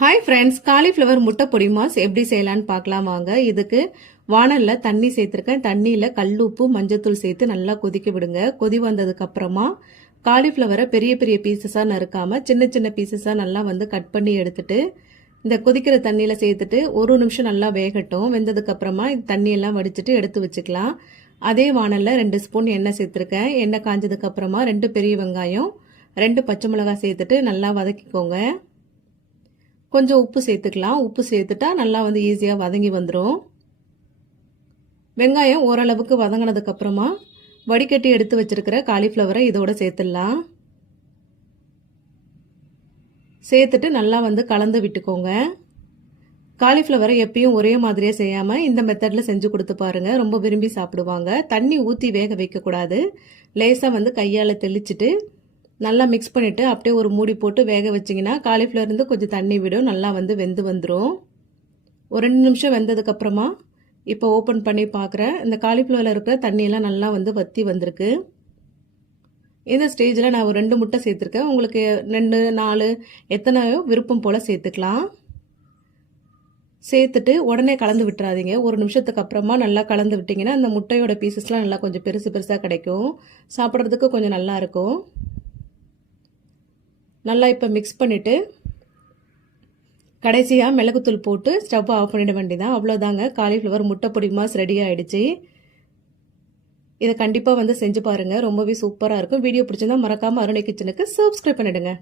Hi friends cauliflower முட்டை பொடி mass எப்படி செய்யலான்னு பார்க்கலாம் வாங்க. இதுக்கு வானலில் தண்ணி சேர்த்துருக்கேன். தண்ணியில் கல்லுப்பு மஞ்சத்தூள் சேர்த்து நல்லா கொதிக்க விடுங்க. கொதி வந்ததுக்கு அப்புறமா காலிஃப்ளவரை பெரிய பெரிய பீசஸாக நறுக்காம சின்ன சின்ன பீசஸாக நல்லா வந்து கட் பண்ணி எடுத்துட்டு இந்த கொதிக்கிற தண்ணியில் சேர்த்துட்டு ஒரு நிமிஷம் நல்லா வேகட்டும். வெந்ததுக்கு அப்புறமா இந்த தண்ணியெல்லாம் வடிச்சிட்டு எடுத்து வச்சுக்கலாம். அதே வானலில் ரெண்டு ஸ்பூன் எண்ணெய் சேர்த்துருக்கேன். எண்ணெய் காஞ்சதுக்கு அப்புறமா ரெண்டு பெரிய வெங்காயம் ரெண்டு பச்சை மிளகாய் சேர்த்துட்டு நல்லா வதக்கிக்கோங்க. கொஞ்சம் உப்பு சேர்த்துக்கலாம். உப்பு சேர்த்துட்டா நல்லா வந்து ஈஸியாக வதங்கி வந்துடும் வெங்காயம் ஓரளவுக்கு வதங்கினதுக்கப்புறமா வடிகட்டி எடுத்து வச்சிருக்கிற காலிஃப்ளவரை இதோட சேர்த்துடலாம். சேர்த்துட்டு நல்லா வந்து கலந்து விட்டுக்கோங்க. காலிஃப்ளவரை எப்பயும் ஒரே மாதிரியே செய்யாமல் இந்த மெத்தடில் செஞ்சு கொடுத்து பாருங்கள் ரொம்ப விரும்பி சாப்பிடுவாங்க. தண்ணி ஊற்றி வேக வைக்கக்கூடாது. லேசாக வந்து கையால் தெளிச்சுட்டு நல்லா மிக்ஸ் பண்ணிவிட்டு அப்படியே ஒரு மூடி போட்டு வேக வச்சிங்கன்னா காலிஃப்ளவர் இருந்து கொஞ்சம் தண்ணி விடும். நல்லா வந்து வெந்து வந்துடும் ஒரு ரெண்டு நிமிஷம் வெந்ததுக்கப்புறமா இப்போ ஓப்பன் பண்ணி பார்க்குறேன் இந்த காலிஃப்ளவரில் இருக்கிற தண்ணியெல்லாம் நல்லா வந்து வற்றி வந்திருக்கு. இந்த ஸ்டேஜில் நான் ஒரு ரெண்டு முட்டை சேர்த்துருக்கேன். உங்களுக்கு ரெண்டு நாலு எத்தனையோ விருப்பம் போல் சேர்த்துக்கலாம். சேர்த்துட்டு உடனே கலந்து விட்டுறாதீங்க. ஒரு நிமிஷத்துக்கு அப்புறமா நல்லா கலந்து விட்டிங்கன்னா அந்த முட்டையோட பீசஸ்லாம் நல்லா கொஞ்சம் பெருசு பெருசாக கிடைக்கும். சாப்பிட்றதுக்கு கொஞ்சம் நல்லாயிருக்கும் நல்லா இப்போ மிக்ஸ் பண்ணிவிட்டு கடைசியாக மிளகுத்தூள் போட்டு ஸ்டவ் ஆஃப் பண்ணிட வேண்டியதான் அவ்வளோதாங்க காலிஃப்ளவர் முட்டை பொடி மாஸ் ரெடி ஆகிடுச்சு இதை கண்டிப்பாக வந்து செஞ்சு பாருங்கள் ரொம்பவே சூப்பராக இருக்கும். வீடியோ பிடிச்சிருந்தா மறக்காமல் அருணை கிச்சனுக்கு சப்ஸ்கிரைப் பண்ணிவிடுங்க